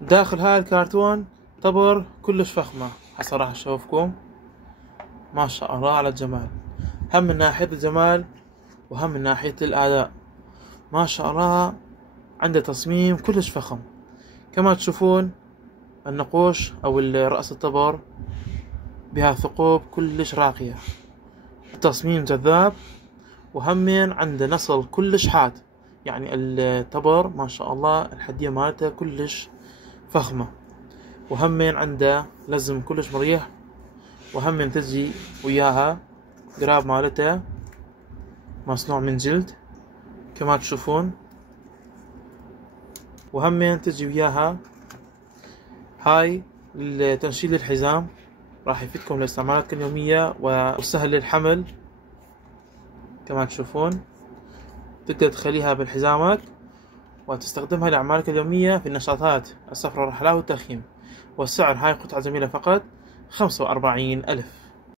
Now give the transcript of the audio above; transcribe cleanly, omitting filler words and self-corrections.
داخل هاي الكرتون طبر كلش فخمة. هسه راح اشوفكم. ما شاء الله على الجمال، هم من ناحية الجمال وهم من ناحية الأداء. ما شاء الله عنده تصميم كلش فخم. كما تشوفون النقوش أو رأس الطبر بها ثقوب كلش راقية، التصميم جذاب، وهمين عنده نصل كلش حاد. يعني الطبر ما شاء الله الحدية مالته كلش فخمة، وهمين عنده لزم كلش مريح، وهمين تجي وياها قراب مالته مصنوع من جلد كما تشوفون، وهمين تجي وياها هاي لتنشيل الحزام. راح يفيدكم لاستعمالاتكم اليومية وسهل الحمل. كما تشوفون تقدر تخليها بالحزامك وتستخدمها لأعمالك اليومية في النشاطات، السفر والرحلات والتخييم. والسعر هاي قطعة جميلة فقط 45,000.